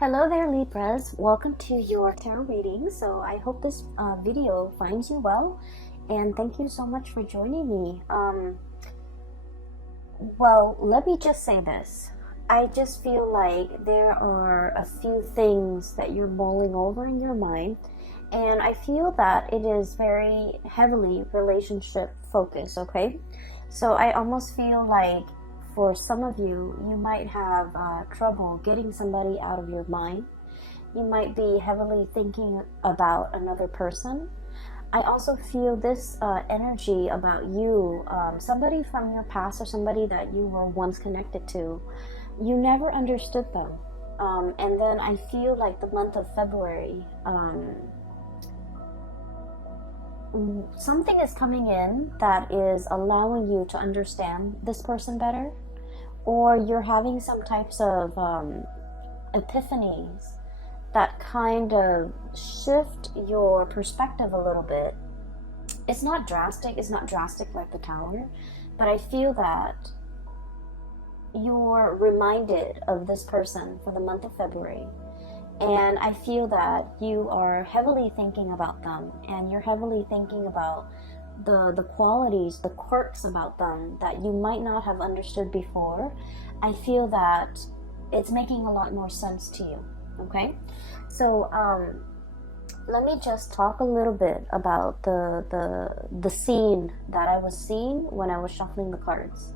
Hello there, Libras. Welcome to your tarot reading. So I hope this video finds you well, and thank you so much for joining me. Well, let me just say this. I just feel like there are a few things that you're mulling over in your mind, and I feel that it is very heavily relationship focused, okay? So I almost feel like for some of you, you might have trouble getting somebody out of your mind. You might be heavily thinking about another person. I also feel this energy about you, somebody from your past or somebody that you were once connected to. You never understood them. And then I feel like the month of February, something is coming in that is allowing you to understand this person better, or you're having some types of epiphanies that kind of shift your perspective a little bit. It's not drastic like the Tower, but I feel that you're reminded of this person for the month of February. And I feel that you are heavily thinking about them, and you're heavily thinking about the qualities, the quirks about them that you might not have understood before. I feel that it's making a lot more sense to you, okay? So let me just talk a little bit about the scene that I was seeing when I was shuffling the cards.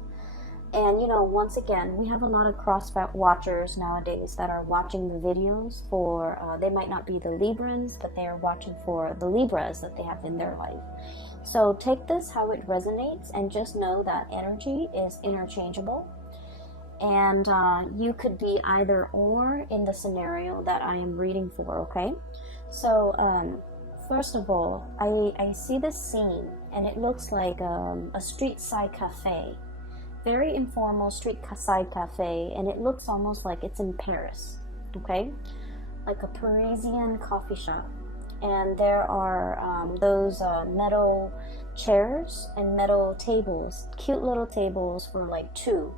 And once again, we have a lot of cross watchers nowadays that are watching the videos for, they might not be the Librans, but they are watching for the Libras that they have in their life. So take this how it resonates, and just know that energy is interchangeable. And you could be either or in the scenario that I am reading for, okay? So first of all, I see this scene, and it looks like a street side cafe. Very informal street side cafe, and it looks almost like it's in Paris, okay? Like a Parisian coffee shop. And there are those metal chairs and metal tables, cute little tables for like two,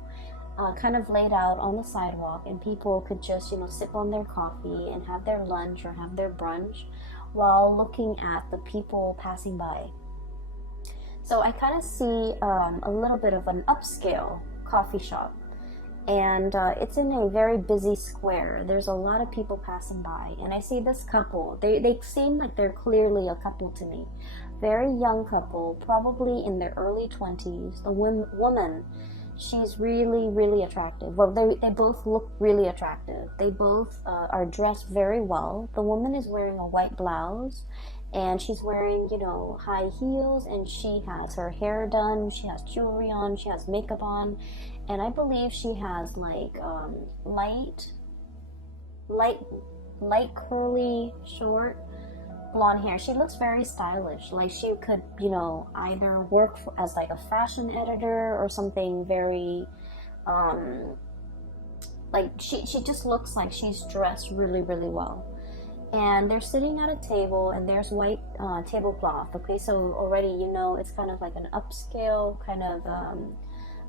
kind of laid out on the sidewalk, and people could just, sip on their coffee and have their lunch or have their brunch while looking at the people passing by. So I kind of see a little bit of an upscale coffee shop, and it's in a very busy square. There's a lot of people passing by, and I see this couple. They seem like they're clearly a couple to me. Very young couple, probably in their early 20s. The woman, she's really, really attractive. Well, they both look really attractive. They both are dressed very well. The woman is wearing a white blouse, and she's wearing, high heels, and she has her hair done, she has jewelry on, she has makeup on, and I believe she has like light curly, short, blonde hair. She looks very stylish, like she could, either work as like a fashion editor or something very, like she just looks like she's dressed really, really well. And they're sitting at a table, and there's white tablecloth, okay? So already it's kind of like an upscale kind of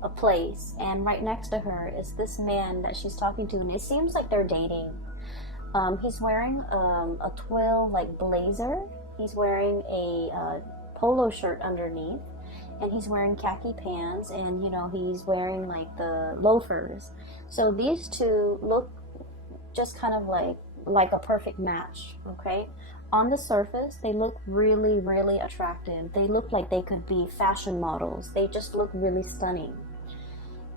a place. And right next to her is this man that she's talking to, and it seems like they're dating. He's wearing a twill like blazer. He's wearing a polo shirt underneath, and he's wearing khaki pants, and he's wearing like the loafers. So these two look just kind of like a perfect match, okay? On the surface, they look really, really attractive. They look like they could be fashion models. They just look really stunning.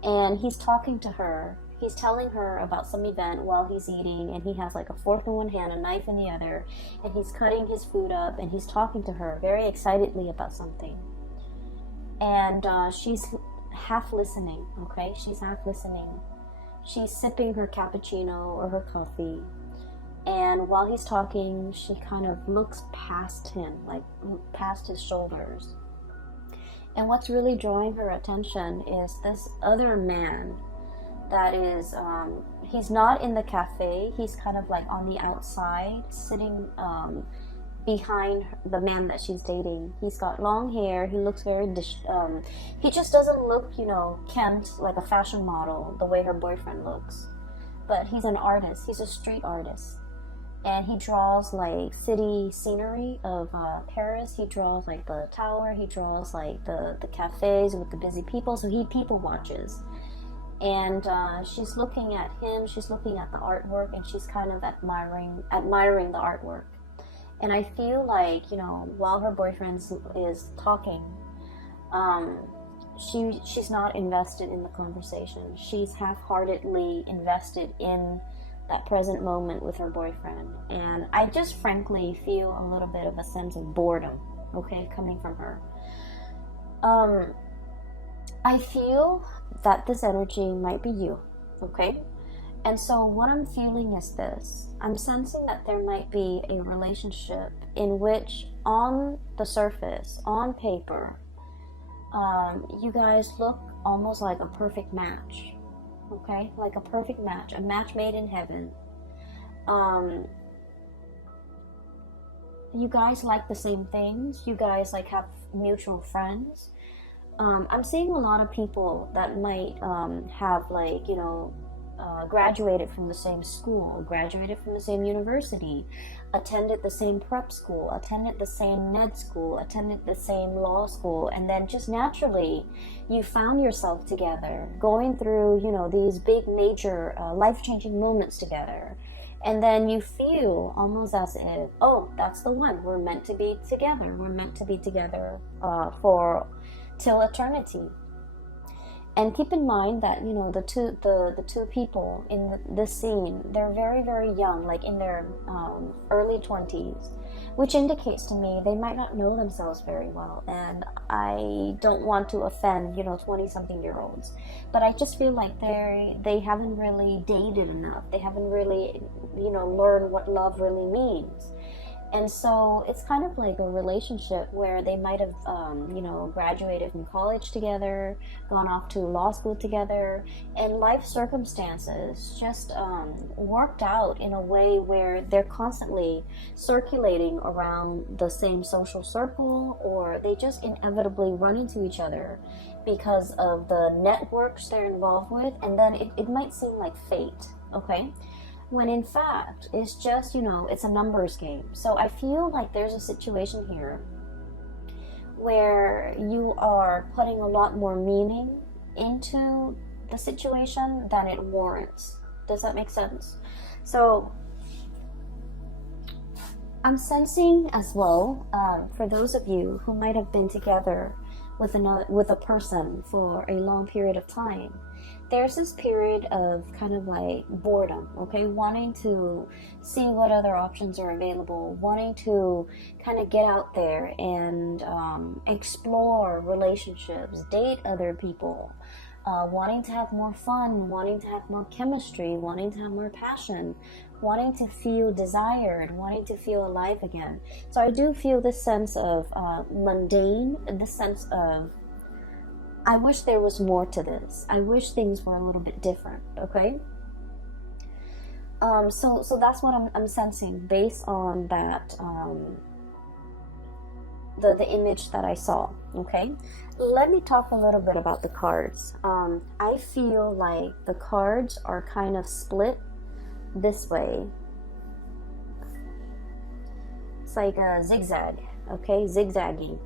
And he's talking to her. He's telling her about some event while he's eating, and he has like a fork in one hand, a knife in the other, and he's cutting his food up, and he's talking to her very excitedly about something. And she's half listening, okay? She's half listening. She's sipping her cappuccino or her coffee. And while he's talking, she kind of looks past him, like past his shoulders. And what's really drawing her attention is this other man that is, he's not in the cafe. He's kind of like on the outside, sitting behind the man that she's dating. He's got long hair. He looks very, he just doesn't look, kempt like a fashion model the way her boyfriend looks. but he's an artist. He's a street artist. And he draws like city scenery of Paris. He draws like the tower. He draws like the cafes with the busy people. So he people watches. And she's looking at him. She's looking at the artwork, and she's kind of admiring the artwork. And I feel like, you know, while her boyfriend is talking, she's not invested in the conversation. She's half-heartedly invested in that present moment with her boyfriend. And I just frankly feel a little bit of a sense of boredom, okay, coming from her. I feel that this energy might be you, okay? And so what I'm feeling is this. I'm sensing that there might be a relationship in which, on the surface, on paper, you guys look almost like a perfect match. Okay, like a perfect match, a match made in heaven. You guys like the same things. You guys like have mutual friends. I'm seeing a lot of people that might have, like, you know, graduated from the same school, graduated from the same university, attended the same prep school, attended the same med school, attended the same law school, and then just naturally you found yourself together, going through, you know, these big major life-changing moments together. And then you feel almost as if, oh, that's the one. We're meant to be together. We're meant to be together for till eternity. And keep in mind that, you know, the two people in this scene, they're very, very young, like in their early 20s, which indicates to me they might not know themselves very well. And I don't want to offend, you know, 20-something-year-olds, but I just feel like they haven't really dated enough. They haven't really, you know, learned what love really means. And so it's kind of like a relationship where they might have, you know, graduated from college together, gone off to law school together, and life circumstances just worked out in a way where they're constantly circulating around the same social circle, or they just inevitably run into each other because of the networks they're involved with, and then it might seem like fate, okay? When in fact, it's just, you know, it's a numbers game. So I feel like there's a situation here where you are putting a lot more meaning into the situation than it warrants. Does that make sense? So I'm sensing as well, for those of you who might have been together with a person for a long period of time, there's this period of kind of like boredom, okay? Wanting to see what other options are available, wanting to kind of get out there and explore relationships, date other people, wanting to have more fun, wanting to have more chemistry, wanting to have more passion, wanting to feel desired, wanting to feel alive again. So I do feel this sense of mundane, this sense of, I wish there was more to this. I wish things were a little bit different, okay? So that's what I'm sensing based on that, the image that I saw, okay? Let me talk a little bit about the cards. I feel like the cards are kind of split this way. It's like a zigzag, okay? Zigzagging.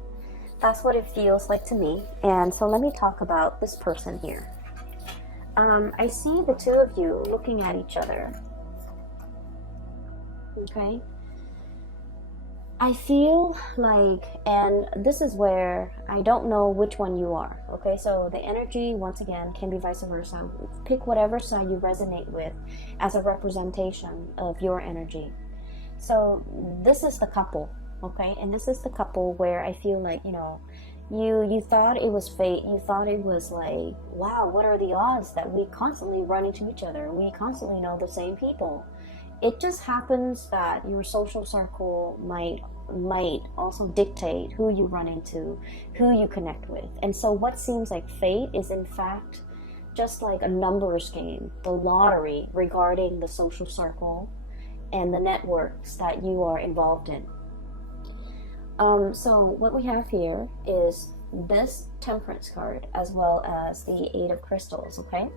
That's what it feels like to me. And so let me talk about this person here. I see the two of you looking at each other. Okay? I feel like, and this is where I don't know which one you are. Okay? So the energy, once again, can be vice versa. Pick whatever side you resonate with as a representation of your energy. So this is the couple. Okay, and this is the couple where I feel like, you know, you thought it was fate. You thought it was like, wow, what are the odds that we constantly run into each other? We constantly know the same people. It just happens that your social circle might also dictate who you run into, who you connect with. And so what seems like fate is in fact just like a numbers game, the lottery regarding the social circle and the networks that you are involved in. So what we have here is this Temperance card as well as the Eight of Crystals, okay?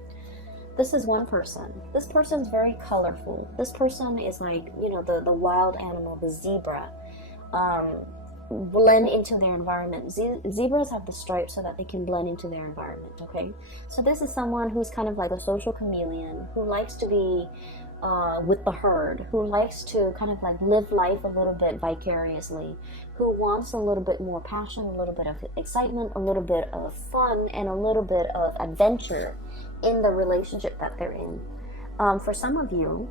this is one person. This person's very colorful. This person is like, you know, the wild animal, the zebra. Blend into their environment. Zebras have the stripes so that they can blend into their environment, okay? So this is someone who's kind of like a social chameleon, who likes to be with the herd, who likes to kind of like live life a little bit vicariously, who wants a little bit more passion, a little bit of excitement, a little bit of fun, and a little bit of adventure in the relationship that they're in. For some of you,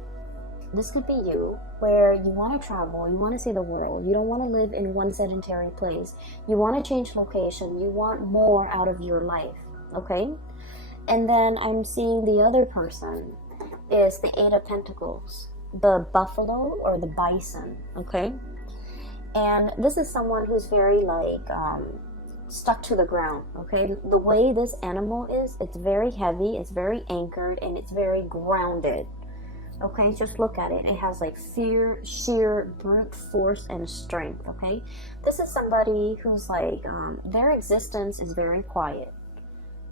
this could be you, where you want to travel, you want to see the world, you don't want to live in one sedentary place, you want to change location, you want more out of your life, okay? And then I'm seeing the other person is the Eight of Pentacles, the buffalo or the bison, okay? And this is someone who's very like stuck to the ground, okay? The way this animal is, it's very heavy, it's very anchored, and it's very grounded. Okay, just look at it. It has like fear, sheer brute force and strength. Okay, this is somebody who's like their existence is very quiet.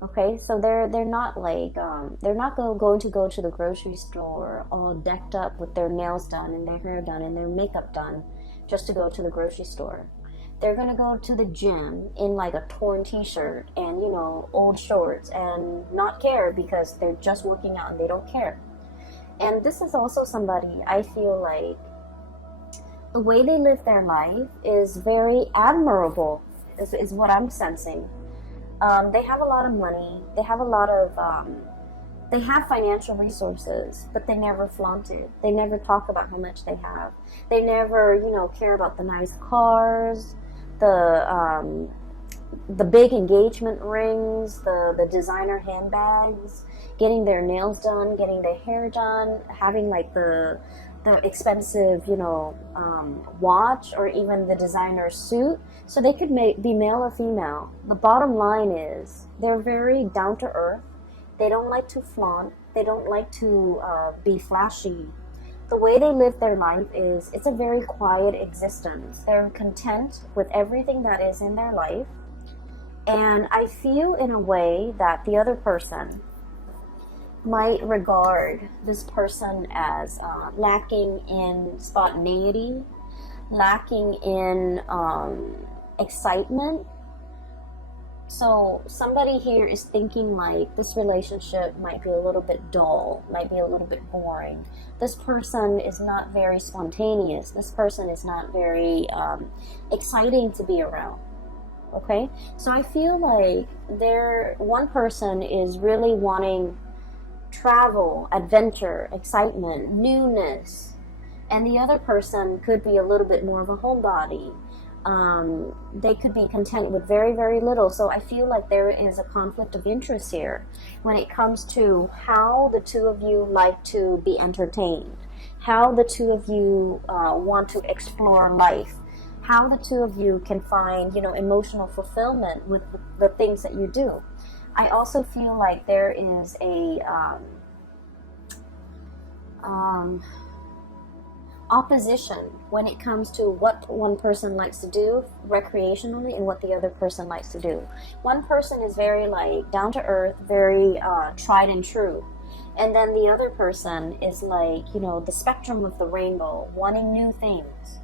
Okay, so they're not like they're not going to go to the grocery store all decked up with their nails done and their hair done and their makeup done just to go to the grocery store. They're gonna go to the gym in like a torn t-shirt and, you know, old shorts and not care because they're just working out and they don't care. And this is also somebody, I feel like the way they live their life is very admirable, is what I'm sensing. They have a lot of money, they have a lot of, they have financial resources, but they never flaunt it. They never talk about how much they have. They never, you know, care about the nice cars, the big engagement rings, the designer handbags, getting their nails done, getting their hair done, having like the expensive, you know, watch or even the designer suit. So they could be male or female. The bottom line is they're very down to earth. They don't like to flaunt. They don't like to be flashy. The way they live their life is, it's a very quiet existence. They're content with everything that is in their life. And I feel in a way that the other person might regard this person as lacking in spontaneity, lacking in excitement. So somebody here is thinking like this relationship might be a little bit dull, might be a little bit boring. This person is not very spontaneous. This person is not very exciting to be around. Okay, so I feel like one person is really wanting travel, adventure, excitement, newness, and the other person could be a little bit more of a homebody. They could be content with very, very little. So I feel like there is a conflict of interest here when it comes to how the two of you like to be entertained, how the two of you want to explore life, how the two of you can find, you know, emotional fulfillment with the things that you do. I also feel like there is a opposition when it comes to what one person likes to do recreationally and what the other person likes to do. One person is very like down to earth, very tried and true. And then the other person is like, you know, the spectrum of the rainbow, wanting new things.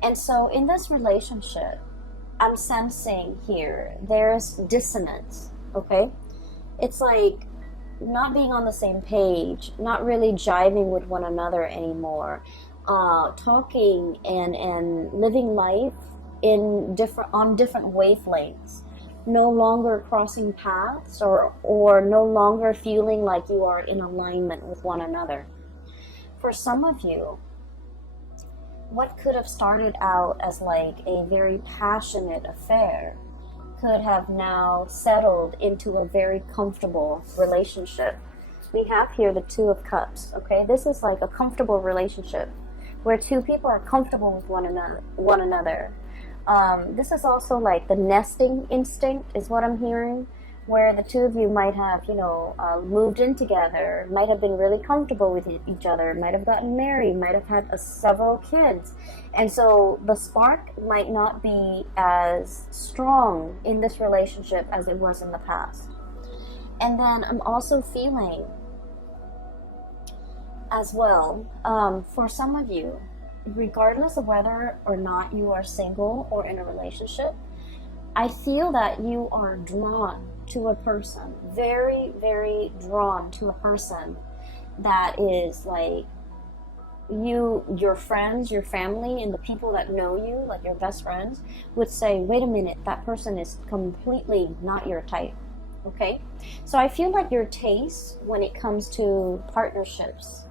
And so in this relationship, I'm sensing here, there's dissonance, okay? It's like not being on the same page, not really jiving with one another anymore, talking and living life on different wavelengths, no longer crossing paths or no longer feeling like you are in alignment with one another. For some of you, what could have started out as like a very passionate affair could have now settled into a very comfortable relationship. We have here the Two of Cups, okay? This is like a comfortable relationship where two people are comfortable with one another. This is also like the nesting instinct is what I'm hearing, where the two of you might have, you know, moved in together, might have been really comfortable with each other, might have gotten married, might have had several kids. And so the spark might not be as strong in this relationship as it was in the past. And then I'm also feeling as well. For some of you, regardless of whether or not you are single or in a relationship, I feel that you are drawn to a person, very, very drawn to a person that is like your friends, your family, and the people that know you, like your best friends, would say, wait a minute, that person is completely not your type. Okay? So I feel like your tastes when it comes to partnerships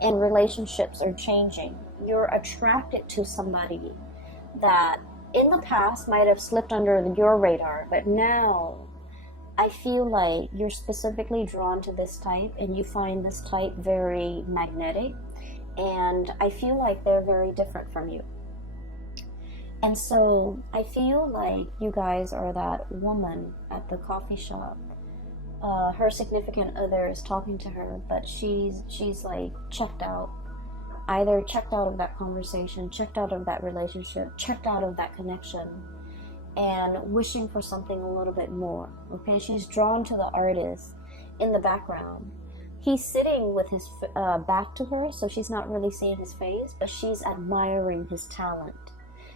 and relationships are changing. You're attracted to somebody that in the past might have slipped under your radar, but now I feel like you're specifically drawn to this type and you find this type very magnetic, and I feel like they're very different from you. And so I feel like you guys are that woman at the coffee shop. Her significant other is talking to her, but she's like checked out. Either checked out of that conversation, checked out of that relationship, checked out of that connection, and wishing for something a little bit more. Okay, she's drawn to the artist in the background. He's sitting with his back to her, so she's not really seeing his face, but she's admiring his talent.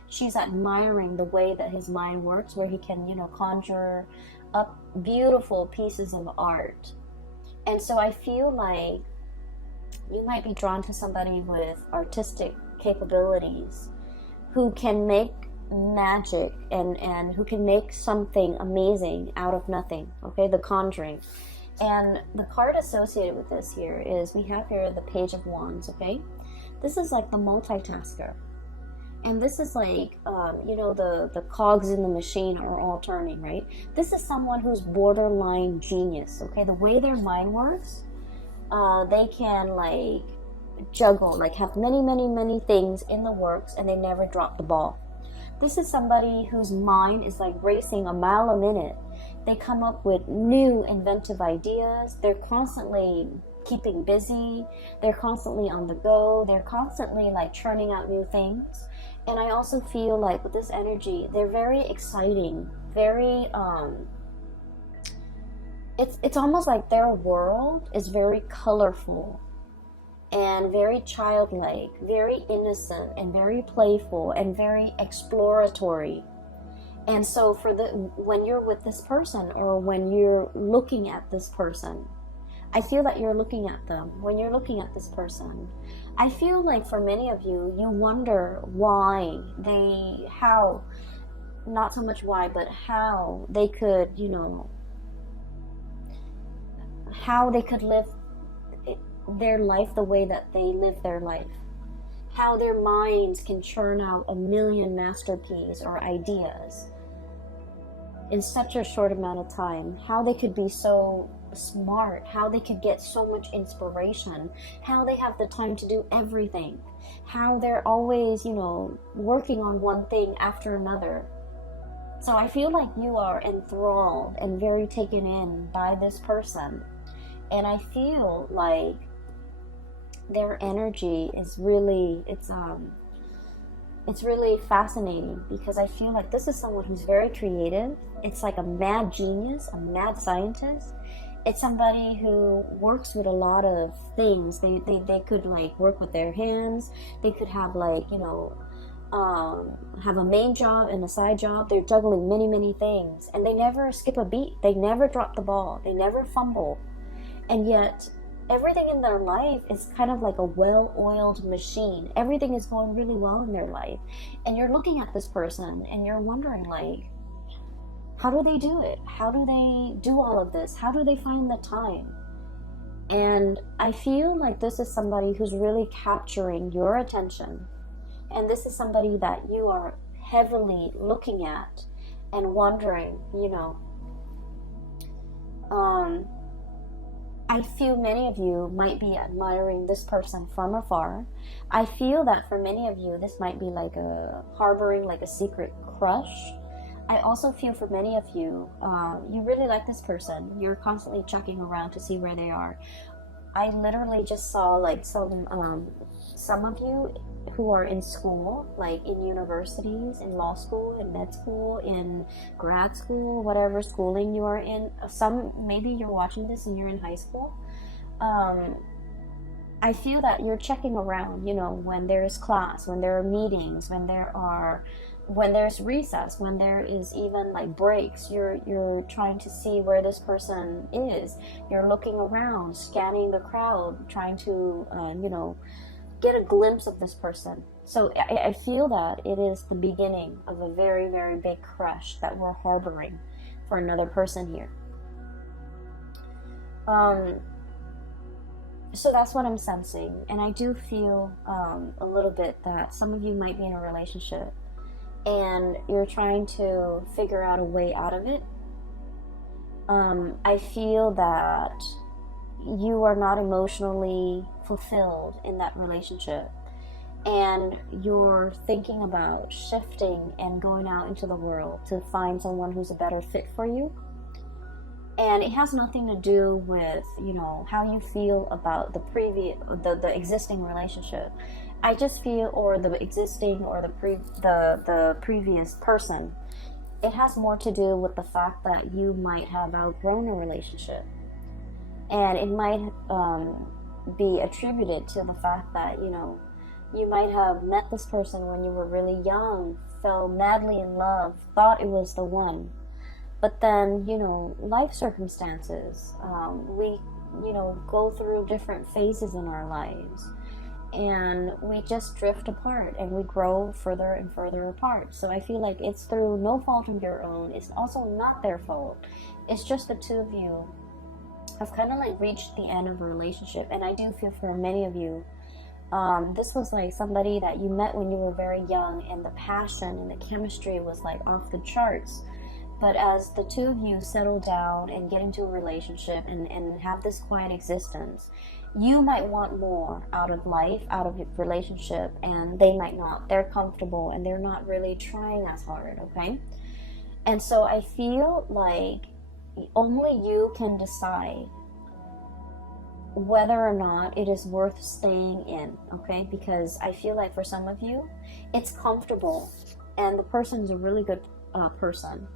She's admiring the way that his mind works, where he can, conjure up beautiful pieces of art. And so I feel like you might be drawn to somebody with artistic capabilities who can make magic and who can make something amazing out of nothing. Okay, The Conjuring. And the card associated with this here is, we have here the Page of Wands. Okay, this is like the multitasker, and this is like the cogs in the machine are all turning, right? This is someone who's borderline genius. Okay, the way their mind works, they can like juggle, like have many things in the works, and they never drop the ball. This is somebody whose mind is like racing a mile a minute. They come up with new inventive ideas. They're constantly keeping busy. They're constantly on the go. They're constantly like churning out new things. And I also feel like with this energy, they're very exciting, very it's almost like their world is very colorful and very childlike, very innocent and very playful and very exploratory. And so when you're with this person, or when you're looking at this person, I feel that you're looking at them. When you're looking at this person, I feel like for many of you, you wonder why not so much why, but how they could, how they could live their life the way that they live their life. How their minds can churn out a million masterpieces or ideas in such a short amount of time. How they could be so smart, how they could get so much inspiration, how they have the time to do everything, how they're always, working on one thing after another. So I feel like you are enthralled and very taken in by this person. And I feel like their energy is really, it's really fascinating, because I feel like this is someone who's very creative. It's like a mad genius, a mad scientist. It's somebody who works with a lot of things. They could like work with their hands. They could have like, have a main job and a side job. They're juggling many things, and they never skip a beat. They never drop the ball. They never fumble. And yet everything in their life is kind of like a well-oiled machine. Everything is going really well in their life. And you're looking at this person and you're wondering, like, how do they do it? How do they do all of this? How do they find the time? And I feel like this is somebody who's really capturing your attention. And this is somebody that you are heavily looking at and wondering, I feel many of you might be admiring this person from afar. I feel that for many of you, this might be like harboring like a secret crush. I also feel for many of you, you really like this person. You're constantly checking around to see where they are. I literally just saw like some of you who are in school, like in universities, in law school, in med school, in grad school, whatever schooling you are in. Maybe you're watching this and you're in high school. I feel that you're checking around, you know, when there's class, when there are meetings, when there's recess, when there is even like breaks, you're trying to see where this person is. You're looking around, scanning the crowd, trying to, you know, get a glimpse of this person. So I feel that it is the beginning of a very, very big crush that we're harboring for another person here. So that's what I'm sensing, and I do feel a little bit that some of you might be in a relationship and you're trying to figure out a way out of it. I feel that you are not emotionally fulfilled in that relationship, and you're thinking about shifting and going out into the world to find someone who's a better fit for you. And it has nothing to do with, you know, how you feel about the existing relationship. I just feel, or the existing, or the previous person. It has more to do with the fact that you might have outgrown a relationship, and it might be attributed to the fact that, you know, you might have met this person when you were really young, fell madly in love, thought it was the one. But then, you know, life circumstances, we, you know, go through different phases in our lives, and we just drift apart and we grow further and further apart. So I feel like it's through no fault of your own. It's also not their fault. It's just the two of you have kind of like reached the end of a relationship. And I do feel for many of you, this was like somebody that you met when you were very young, and the passion and the chemistry was like off the charts. But as the two of you settle down and get into a relationship and have this quiet existence, you might want more out of life, out of your relationship, and they might not. They're comfortable and they're not really trying as hard, okay? And so I feel like only you can decide whether or not it is worth staying in, okay? Because I feel like for some of you, it's comfortable and the person's a really good person.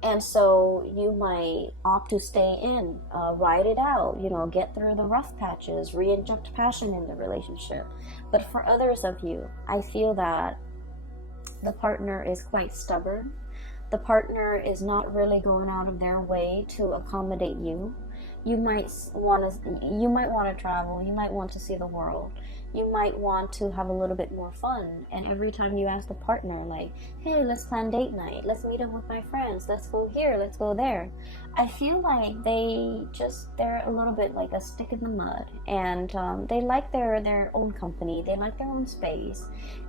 And so you might opt to stay in, ride it out, you know, get through the rough patches, re-inject passion in the relationship. But for others of you, I feel that the partner is quite stubborn. The partner is not really going out of their way to accommodate you. You might want to travel. You might want to see the world. You might want to have a little bit more fun. And every time you ask the partner, like, hey, let's plan date night. Let's meet up with my friends. Let's go here. Let's go there. I feel like they're a little bit like a stick in the mud. And they like their own company. They like their own space.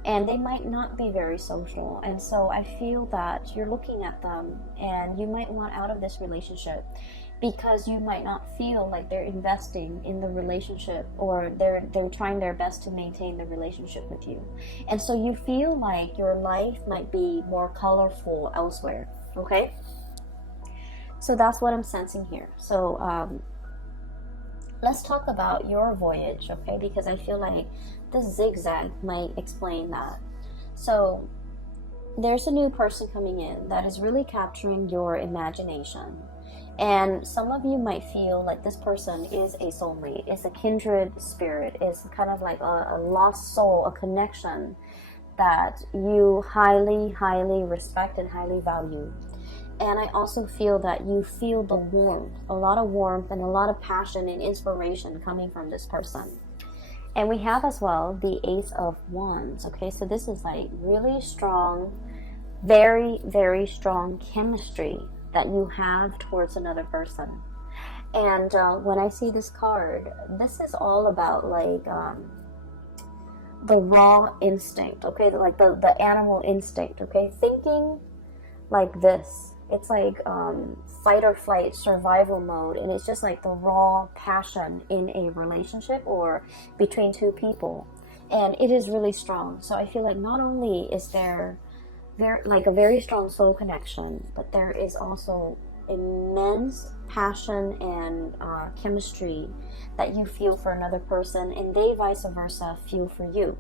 And they might not be very social. And so I feel that you're looking at them and you might want out of this relationship, because you might not feel like they're investing in the relationship, or they're trying their best to maintain the relationship with you. And so you feel like your life might be more colorful elsewhere, okay? So that's what I'm sensing here. So let's talk about your voyage, okay? Because I feel like the zigzag might explain that. So there's a new person coming in that is really capturing your imagination. And some of you might feel like this person is a soulmate, is a kindred spirit, is kind of like a lost soul, a connection that you highly, highly respect and highly value. And I also feel that you feel the warmth, a lot of warmth and a lot of passion and inspiration coming from this person. And we have as well the Ace of Wands, okay? So this is like really strong, very, very strong chemistry that you have towards another person. And when I see this card, this is all about like the raw instinct, okay? Like the animal instinct, okay? Thinking like this. It's like fight or flight, survival mode, and it's just like the raw passion in a relationship or between two people. And it is really strong. So I feel like not only is there like a very strong soul connection, but there is also immense passion and chemistry that you feel for another person, and they vice versa feel for you.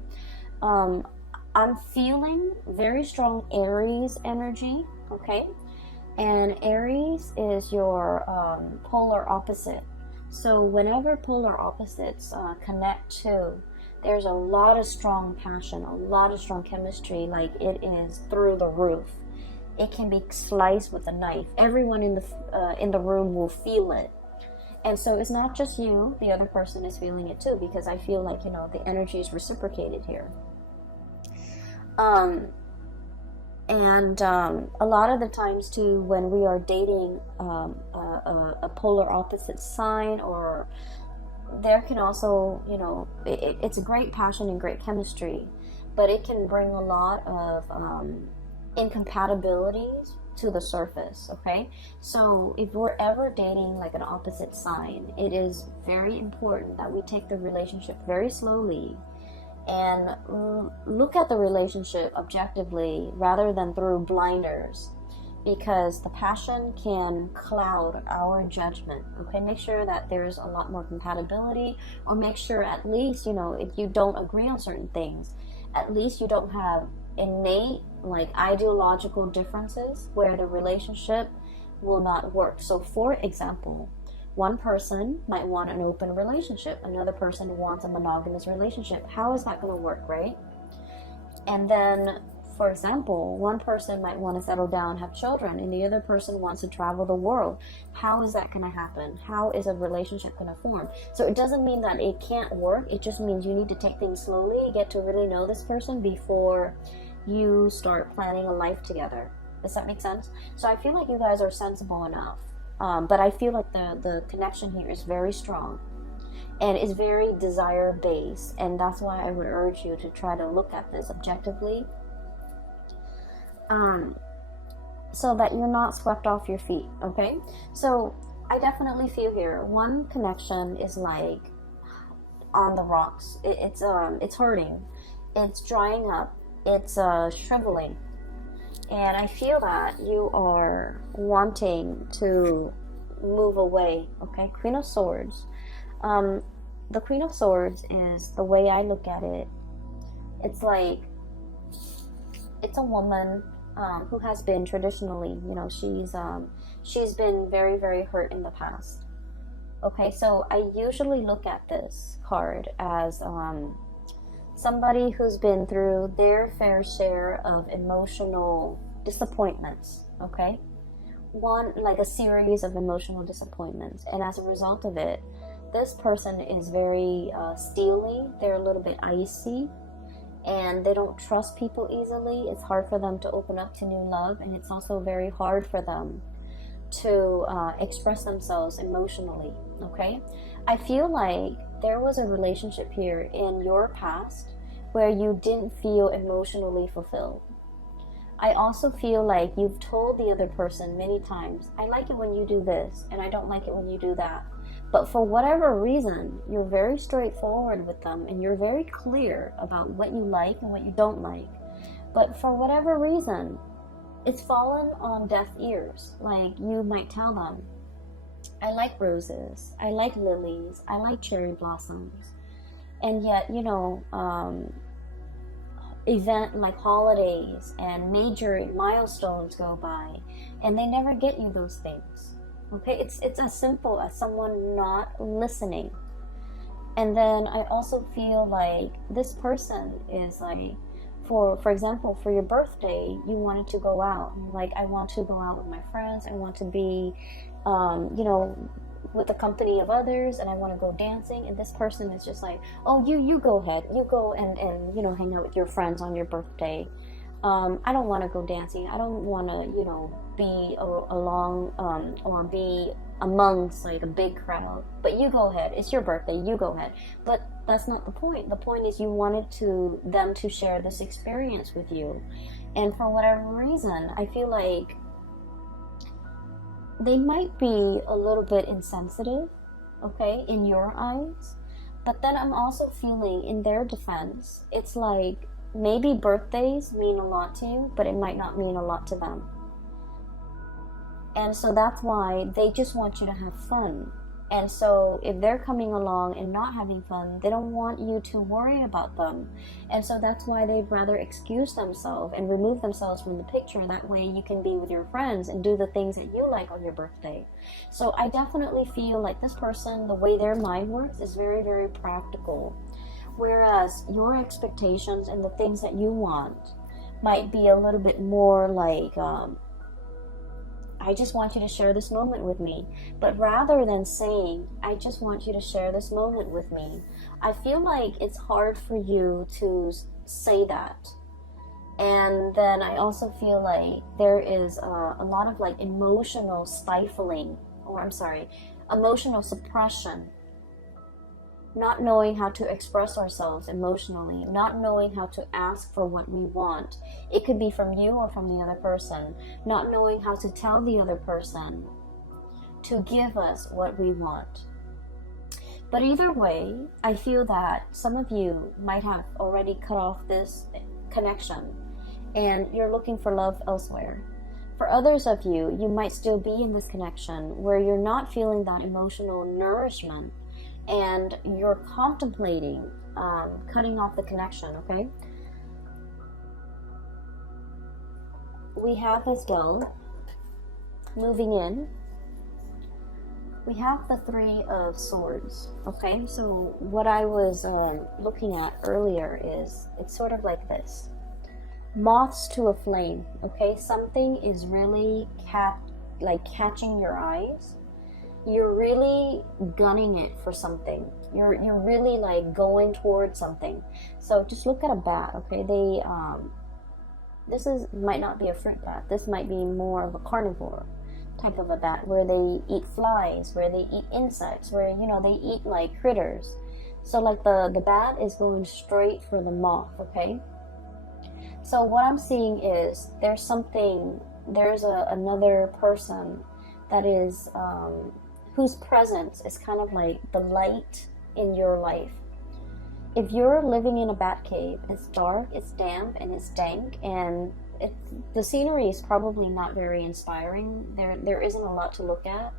I'm feeling very strong Aries energy, okay? And Aries is your polar opposite. So whenever polar opposites connect to, there's a lot of strong passion, a lot of strong chemistry, like it is through the roof. It can be sliced with a knife. Everyone in the room will feel it. And so it's not just you, the other person is feeling it too, because I feel like, you know, the energy is reciprocated here. A lot of the times too, when we are dating a polar opposite sign, or there can also, you know, it's a great passion and great chemistry, but it can bring a lot of incompatibilities to the surface. Okay, so if we're ever dating like an opposite sign, it is very important that we take the relationship very slowly and look at the relationship objectively rather than through blinders, because the passion can cloud our judgment. Okay, make sure that there's a lot more compatibility, or make sure at least, you know, if you don't agree on certain things, at least you don't have innate like ideological differences where the relationship will not work. So for example, one person might want an open relationship, another person wants a monogamous relationship. How is that going to work, right? And then, for example, one person might want to settle down, have children, and the other person wants to travel the world. How is that going to happen? How is a relationship going to form? So it doesn't mean that it can't work. It just means you need to take things slowly, get to really know this person before you start planning a life together. Does that make sense? So I feel like you guys are sensible enough. But I feel like the connection here is very strong and is very desire based, and that's why I would urge you to try to look at this objectively, so that you're not swept off your feet. Okay, so I definitely feel here one connection is like on the rocks. It's hurting, it's drying up, it's shriveling. And I feel that you are wanting to move away. Okay, Queen of Swords. The Queen of Swords is, the way I look at it, it's like, it's a woman who has been traditionally, you know, she's been very, very hurt in the past. Okay, so I usually look at this card as somebody who's been through their fair share of emotional disappointments. Okay, like a series of emotional disappointments, and as a result of it, this person is very steely. They're a little bit icy, and they don't trust people easily. It's hard for them to open up to new love, and it's also very hard for them to express themselves emotionally. Okay, I feel like there was a relationship here in your past where you didn't feel emotionally fulfilled. I also feel like you've told the other person many times, I like it when you do this, and I don't like it when you do that. But for whatever reason, you're very straightforward with them, and you're very clear about what you like and what you don't like. But for whatever reason, it's fallen on deaf ears. Like, you might tell them, I like roses, I like lilies, I like cherry blossoms. And yet, you know, event like holidays and major milestones go by, and they never get you those things. Okay, it's as simple as someone not listening. And then I also feel like this person is like, for example, for your birthday, you wanted to go out. Like, I want to go out with my friends. I want to be, you know, with the company of others, and I want to go dancing. And this person is just like, oh, you go ahead. You go and you know, hang out with your friends on your birthday. I don't want to go dancing. I don't want to, you know, be along or be amongst like a big crowd. But you go ahead. It's your birthday. You go ahead. But that's not the point. The point is you wanted them to share this experience with you. And for whatever reason, I feel like they might be a little bit insensitive, okay, in your eyes. But then I'm also feeling, in their defense, it's like maybe birthdays mean a lot to you, but it might not mean a lot to them. And so that's why they just want you to have fun. And so if they're coming along and not having fun, they don't want you to worry about them. And so that's why they'd rather excuse themselves and remove themselves from the picture. That way you can be with your friends and do the things that you like on your birthday. So I definitely feel like this person, the way their mind works is very, very practical. Whereas your expectations and the things that you want might be a little bit more like, I just want you to share this moment with me. But rather than saying, I just want you to share this moment with me, I feel like it's hard for you to say that. And then I also feel like there is a lot of like emotional stifling, or I'm sorry, emotional suppression. Not knowing how to express ourselves emotionally, not knowing how to ask for what we want. It could be from you or from the other person. Not knowing how to tell the other person to give us what we want. But either way, I feel that some of you might have already cut off this connection and you're looking for love elsewhere. For others of you, you might still be in this connection where you're not feeling that emotional nourishment and you're contemplating cutting off the connection, okay? We have as well, moving in, we have the Three of Swords, okay? So what I was looking at earlier is, it's sort of like this. Moths to a flame, okay? Something is really catching your eyes. You're really gunning it for something. You're really like going towards something. So just look at a bat, okay? This might not be a fruit bat. This might be more of a carnivore type of a bat where they eat flies, where they eat insects, where they eat like critters. So like the bat is going straight for the moth, okay? So what I'm seeing is there's another person that is whose presence is kind of like the light in your life. If you're living in a bat cave, it's dark, it's damp, and it's dank, and the scenery is probably not very inspiring. There isn't a lot to look at,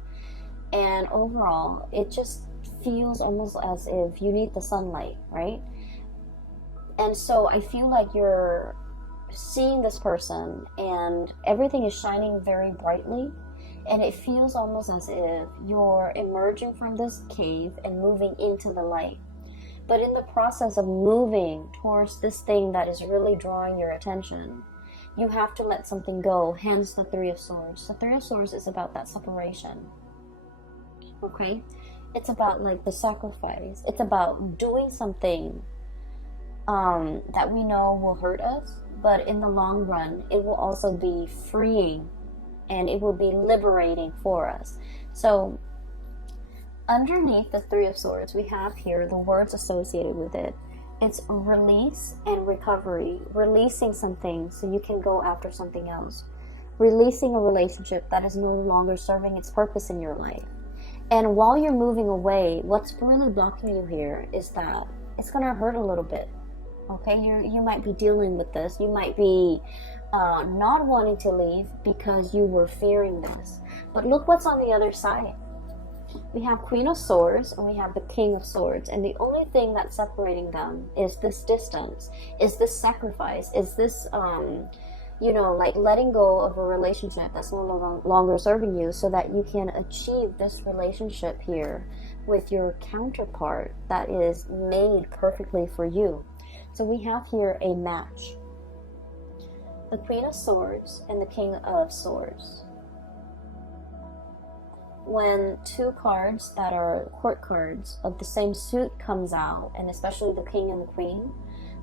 and overall, it just feels almost as if you need the sunlight, right? And so I feel like you're seeing this person, and everything is shining very brightly. And it feels almost as if you're emerging from this cave and moving into the light. But in the process of moving towards this thing that is really drawing your attention, you have to let something go, hence the Three of Swords. The Three of Swords is about that separation. Okay? It's about like the sacrifice. It's about doing something that we know will hurt us, but in the long run, it will also be freeing and it will be liberating for us. So underneath the Three of Swords, we have here the words associated with it. It's release and recovery. Releasing something so you can go after something else. Releasing a relationship that is no longer serving its purpose in your life. And while you're moving away, what's really blocking you here is that it's going to hurt a little bit. Okay, you might be dealing with this. You might be not wanting to leave because you were fearing this. But look what's on the other side. We have Queen of Swords and we have the King of Swords, and the only thing that's separating them is this distance, is this sacrifice, is this like letting go of a relationship that's no longer serving you so that you can achieve this relationship here with your counterpart that is made perfectly for you. So we have here a match. The Queen of Swords and the King of Swords. When two cards that are court cards of the same suit comes out, and especially the King and the Queen,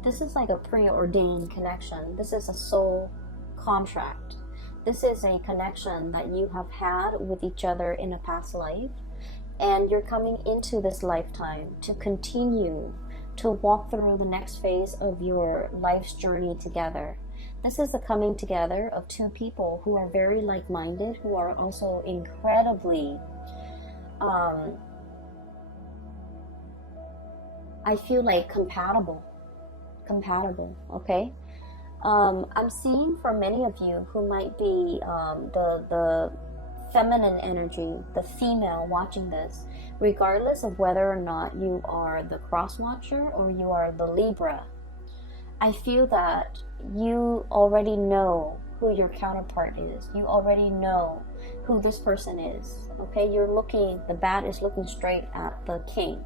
this is like a preordained connection. This is a soul contract. This is a connection that you have had with each other in a past life, and you're coming into this lifetime to continue to walk through the next phase of your life's journey together. This is a coming together of two people who are very like-minded, who are also incredibly, I feel like compatible, okay? I'm seeing for many of you who might be the feminine energy, the female watching this, regardless of whether or not you are the cross watcher or you are the Libra, I feel that you already know who your counterpart is. You already know who this person is. Okay, the bat is looking straight at the king.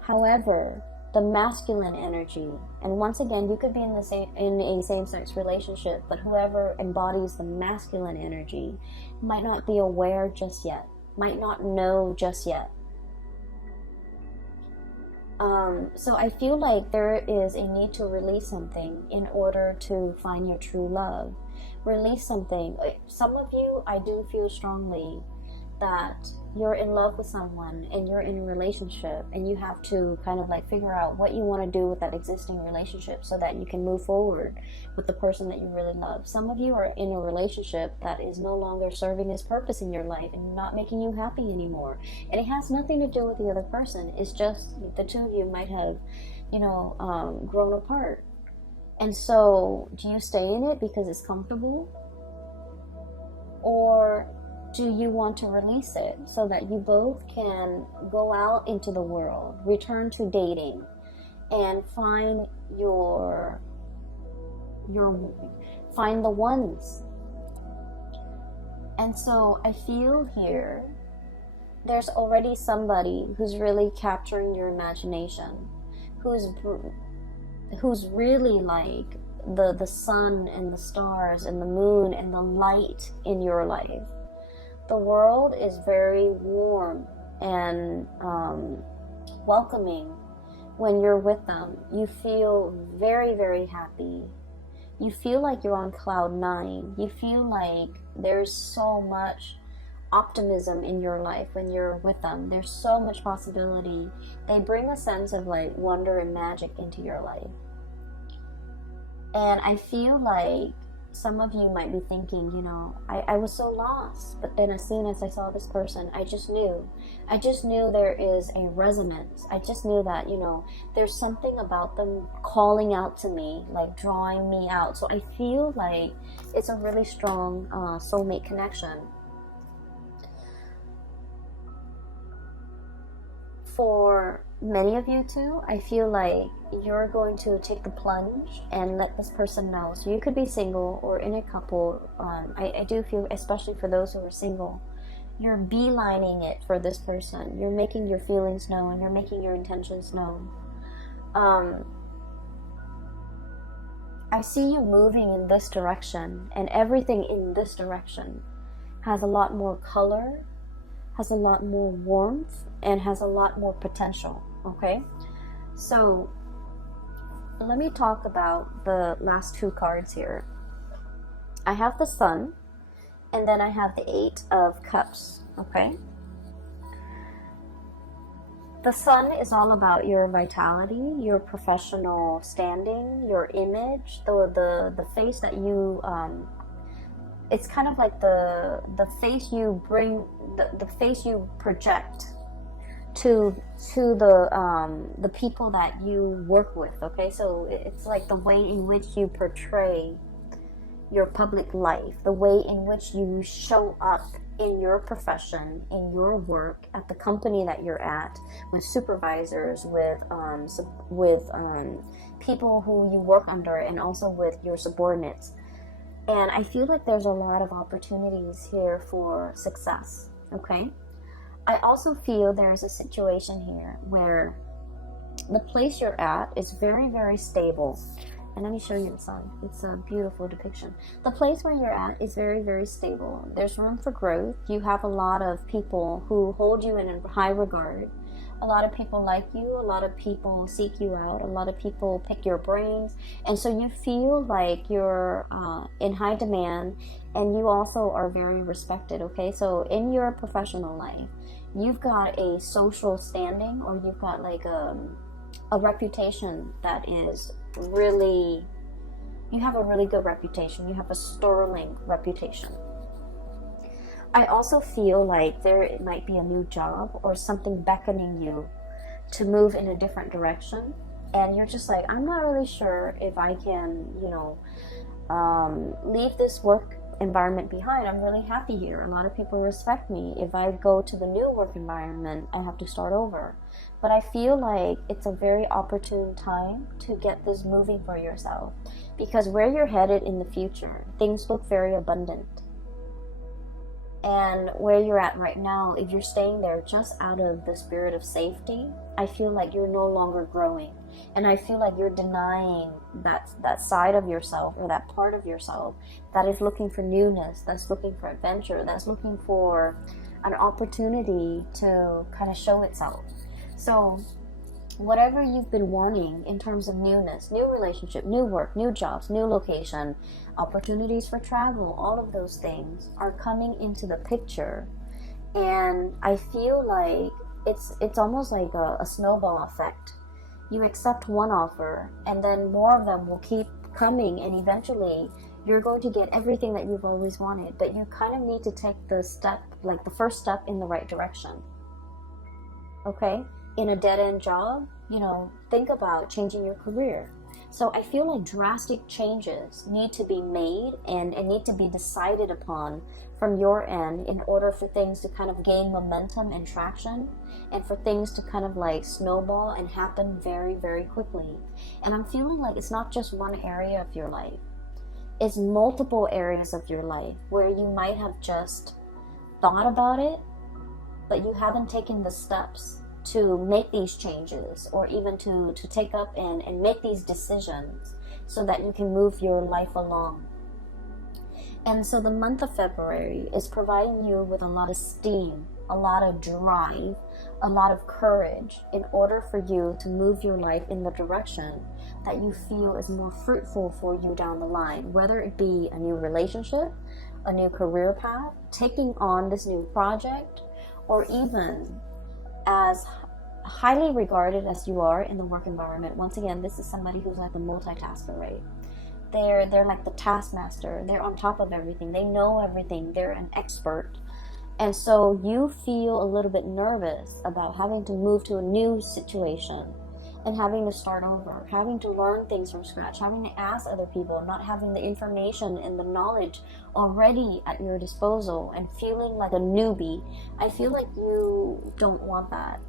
However, the masculine energy, and once again, you could be in a same-sex relationship, but whoever embodies the masculine energy might not be aware just yet, might not know just yet. So I feel like there is a need to release something in order to find your true love. Release something. Some of you, I do feel strongly that you're in love with someone and you're in a relationship, and you have to kind of like figure out what you want to do with that existing relationship so that you can move forward with the person that you really love. Some of you are in a relationship that is no longer serving its purpose in your life and not making you happy anymore, and it has nothing to do with the other person. It's just the two of you might have, grown apart. And so do you stay in it because it's comfortable, or do you want to release it so that you both can go out into the world, return to dating, and find find the ones? And so I feel here there's already somebody who's really capturing your imagination, who's really like the sun and the stars and the moon and the light in your life. The world is very warm and welcoming when you're with them. You feel very, very happy. You feel like you're on cloud 9. You feel like there's so much optimism in your life when you're with them. There's so much possibility. They bring a sense of like wonder and magic into your life. And I feel like some of you might be thinking, I was so lost, but then as soon as I saw this person, I just knew there is a resonance. I just knew that, there's something about them calling out to me, like drawing me out. So I feel like it's a really strong soulmate connection. For many of you too, I feel like you're going to take the plunge and let this person know. So you could be single or in a couple. I do feel, especially for those who are single, you're beelining it for this person. You're making your feelings known. You're making your intentions known. I see you moving in this direction, and everything in this direction has a lot more color, has a lot more warmth, and has a lot more potential. Okay, so let me talk about the last two cards here. I have the Sun, and then I have the 8 of Cups. Okay, the Sun is all about your vitality, your professional standing, your image, the face that you it's kind of like the face you bring, the face you project to the people that you work with. Okay, so it's like the way in which you portray your public life, the way in which you show up in your profession, in your work, at the company that you're at, with supervisors, with people who you work under, and also with your subordinates. And I feel like there's a lot of opportunities here for success. Okay, I also feel there's a situation here where the place you're at is very, very stable. And let me show you the Sun. It's a beautiful depiction. The place where you're at is very, very stable. There's room for growth. You have a lot of people who hold you in high regard. A lot of people like you. A lot of people seek you out. A lot of people pick your brains. And so you feel like you're in high demand, and you also are very respected. Okay, so in your professional life, you've got a social standing, or you've got like a reputation that is really, you have a really good reputation. You have a sterling reputation. I also feel like there might be a new job or something beckoning you to move in a different direction, and you're just like, I'm not really sure if I can, leave this work environment behind, I'm really happy here. A lot of people respect me. If I go to the new work environment, I have to start over. But I feel like it's a very opportune time to get this moving for yourself, because where you're headed in the future, things look very abundant. And where you're at right now, if you're staying there just out of the spirit of safety, I feel like you're no longer growing. And I feel like you're denying that side of yourself, or that part of yourself that is looking for newness, that's looking for adventure, that's looking for an opportunity to kind of show itself. So whatever you've been wanting in terms of newness, new relationship, new work, new jobs, new location, opportunities for travel, all of those things are coming into the picture. And I feel like it's almost like a snowball effect. You accept one offer, and then more of them will keep coming, and eventually you're going to get everything that you've always wanted. But you kind of need to take the step, like the first step in the right direction. Okay? In a dead-end job, think about changing your career. So I feel like drastic changes need to be made and need to be decided upon from your end in order for things to kind of gain momentum and traction, and for things to kind of like snowball and happen very, very quickly. And I'm feeling like it's not just one area of your life. It's multiple areas of your life where you might have just thought about it, but you haven't taken the steps to make these changes, or even to take up and make these decisions so that you can move your life along. And so the month of February is providing you with a lot of steam, a lot of drive, a lot of courage in order for you to move your life in the direction that you feel is more fruitful for you down the line, whether it be a new relationship, a new career path, taking on this new project, or even as highly regarded as you are in the work environment. Once again, this is somebody who's like a multitasker, right? They're like the taskmaster. They're on top of everything. They know everything. They're an expert. And so you feel a little bit nervous about having to move to a new situation and having to start over, having to learn things from scratch, having to ask other people, not having the information and the knowledge already at your disposal, and feeling like a newbie. I feel like you don't want that.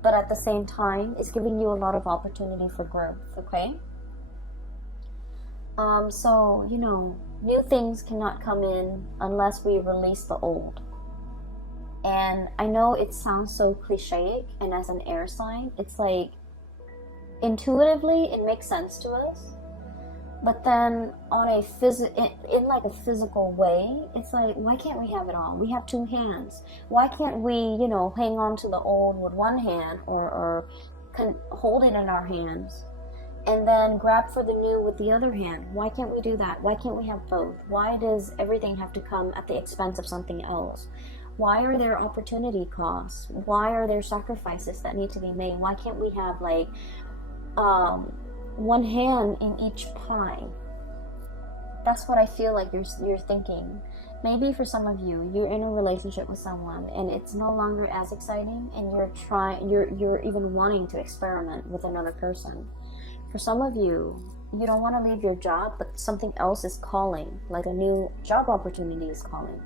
But at the same time, it's giving you a lot of opportunity for growth, okay? So, new things cannot come in unless we release the old. And I know it sounds so cliche, and as an air sign, it's like, intuitively, it makes sense to us. But then on a in like a physical way, it's like, why can't we have it all? We have two hands. Why can't we, hang on to the old with one hand, or hold it in our hands, and then grab for the new with the other hand? Why can't we do that? Why can't we have both? Why does everything have to come at the expense of something else? Why are there opportunity costs? Why are there sacrifices that need to be made? Why can't we have like one hand in each pie? That's what I feel like you're thinking. Maybe for some of you, you're in a relationship with someone and it's no longer as exciting, and you're even wanting to experiment with another person. For some of you, you don't want to leave your job, but something else is calling, like a new job opportunity is calling.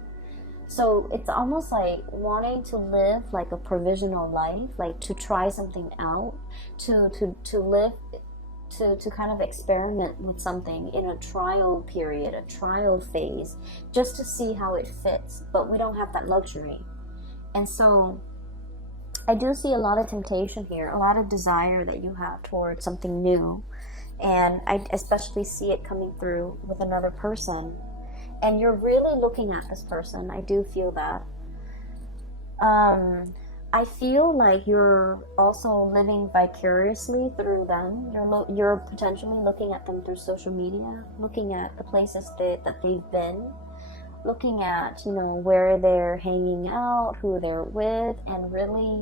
So it's almost like wanting to live like a provisional life, like to try something out, to live, to kind of experiment with something in a trial period, a trial phase, just to see how it fits. But we don't have that luxury. And so I do see a lot of temptation here, a lot of desire that you have towards something new. And I especially see it coming through with another person. And you're really looking at this person. I do feel that. I feel like you're also living vicariously through them. You're potentially looking at them through social media, looking at the places that they've been, looking at, where they're hanging out, who they're with, and really,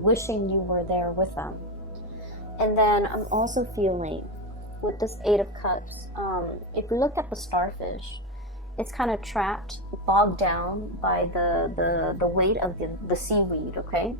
wishing you were there with them. And then I'm also feeling, with this 8 of Cups, if you look at the starfish, it's kind of trapped, bogged down by the weight of the seaweed, okay?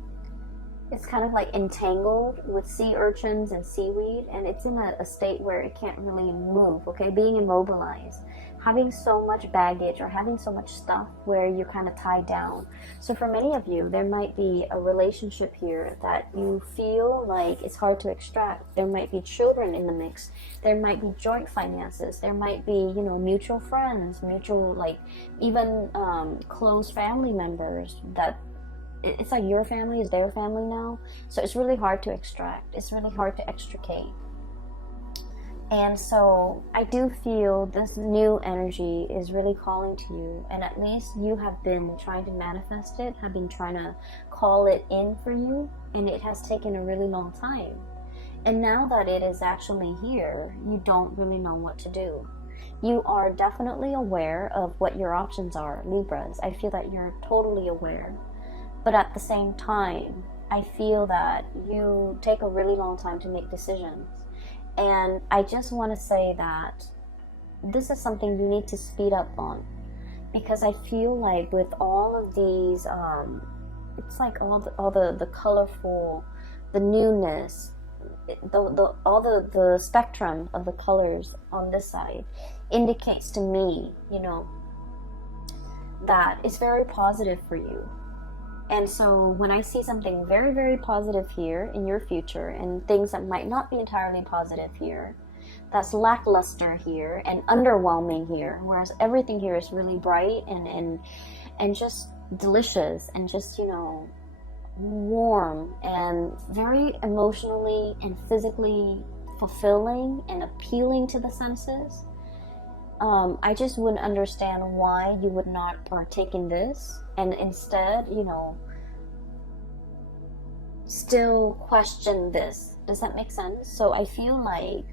It's kind of like entangled with sea urchins and seaweed, and it's in a state where it can't really move, okay? Being immobilized, having so much baggage or having so much stuff where you're kind of tied down. So for many of you, there might be a relationship here that you feel like it's hard to extract. There might be children in the mix. There might be joint finances. There might be, you know, mutual friends, mutual, like, even close family members that it's like your family is their family now. So it's really hard to extract. It's really hard to extricate. And so I do feel this new energy is really calling to you, and at least you have been trying to manifest it, have been trying to call it in for you, and it has taken a really long time. And now that it is actually here, you don't really know what to do. You are definitely aware of what your options are, Libras. I feel that you're totally aware. But at the same time, I feel that you take a really long time to make decisions. And I just want to say that this is something you need to speed up on. Because I feel like with all of these, it's like all the colorful, the newness, all the spectrum of the colors on this side indicates to me, you know, that it's very positive for you. And so when I see something very, very positive here in your future, and things that might not be entirely positive here, that's lackluster here and underwhelming here, whereas everything here is really bright and just delicious and just, you know, warm and very emotionally and physically fulfilling and appealing to the senses. I just wouldn't understand why you would not partake in this and instead, you know, still question this. Does that make sense? So I feel like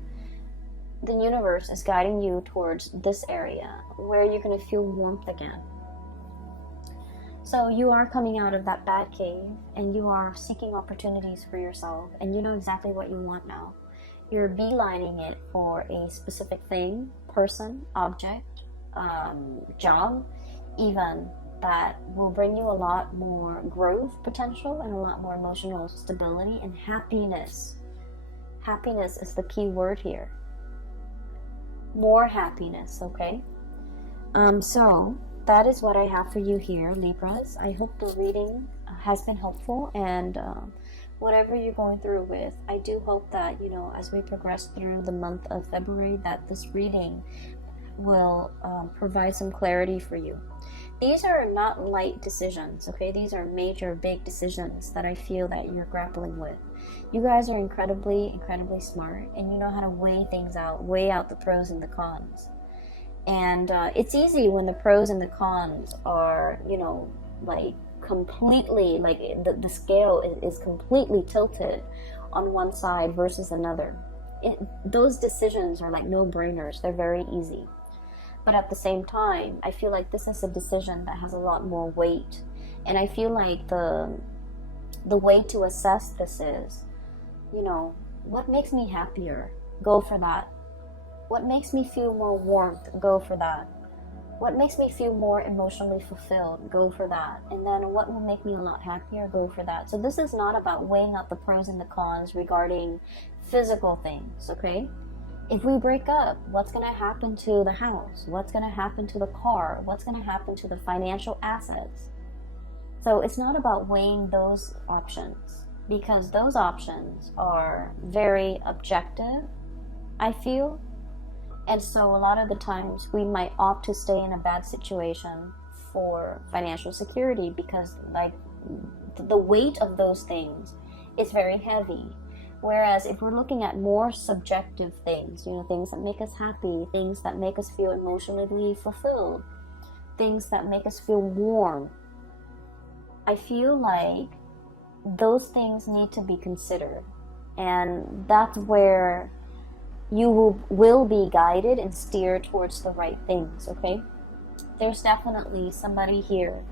the universe is guiding you towards this area where you're going to feel warmth again. So you are coming out of that bad cave and you are seeking opportunities for yourself, and you know exactly what you want now. You're beelining it for a specific thing, person, object, job, even, that will bring you a lot more growth potential and a lot more emotional stability and happiness. Happiness is the key word here. More happiness, okay? So that is what I have for you here, Libras. I hope the reading has been helpful, and whatever you're going through with, I do hope that, you know, as we progress through the month of February, that this reading will provide some clarity for you. These are not light decisions, okay? These are major, big decisions that I feel that you're grappling with. You guys are incredibly, incredibly smart, and you know how to weigh things out, weigh out the pros and the cons. And it's easy when the pros and the cons are, you know, like completely, like the scale is completely tilted on one side versus another. Those decisions are like no-brainers. They're very easy. But at the same time, I feel like this is a decision that has a lot more weight. And I feel like the way to assess this is, you know, what makes me happier? Go for that. What makes me feel more warmth? Go for that. What makes me feel more emotionally fulfilled? Go for that. And then what will make me a lot happier? Go for that. So this is not about weighing out the pros and the cons regarding physical things, okay? If we break up, what's going to happen to the house? What's going to happen to the car? What's going to happen to the financial assets? So it's not about weighing those options, because those options are very objective, I feel. And so a lot of the times we might opt to stay in a bad situation for financial security, because like the weight of those things is very heavy. Whereas if we're looking at more subjective things, you know, things that make us happy, things that make us feel emotionally fulfilled, things that make us feel warm, I feel like those things need to be considered. And that's where you will be guided and steered towards the right things, okay? There's definitely somebody here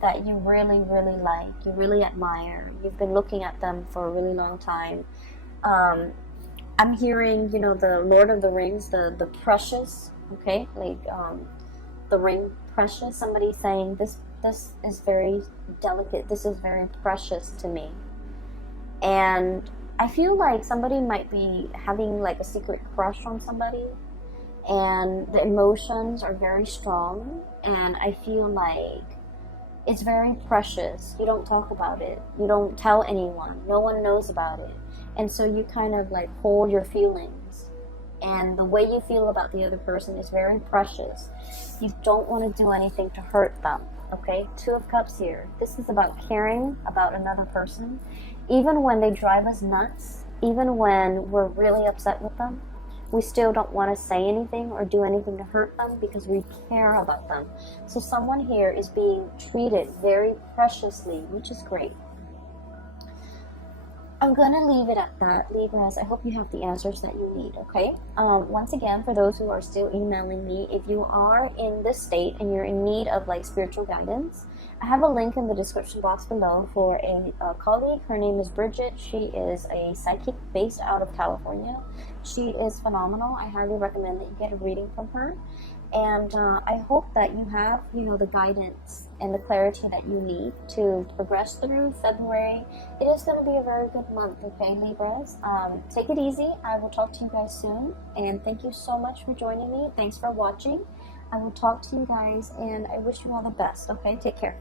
that you really, really like, you really admire. You've been looking at them for a really long time. I'm hearing, you know, the Lord of the Rings, the precious, okay? Like, the ring precious. Somebody saying, this is very delicate, this is very precious to me. And I feel like somebody might be having like a secret crush on somebody, and the emotions are very strong, and I feel like it's very precious. You don't talk about it. You don't tell anyone. No one knows about it. And so you kind of like hold your feelings. And the way you feel about the other person is very precious. You don't want to do anything to hurt them. Okay? Two of Cups here. This is about caring about another person. Even when they drive us nuts, even when we're really upset with them, we still don't want to say anything or do anything to hurt them because we care about them. So someone here is being treated very preciously, which is great. I'm gonna leave it at that, Libras. I hope you have the answers that you need, okay? Once again, for those who are still emailing me, if you are in this state and you're in need of like spiritual guidance, I have a link in the description box below for a colleague. Her name is Bridget. She is a psychic based out of California. She is phenomenal. I highly recommend that you get a reading from her. And I hope that you have, the guidance and the clarity that you need to progress through February. It is going to be a very good month, okay, Libras? Take it easy. I will talk to you guys soon. And thank you so much for joining me. Thanks for watching. I will talk to you guys, and I wish you all the best, okay? Take care.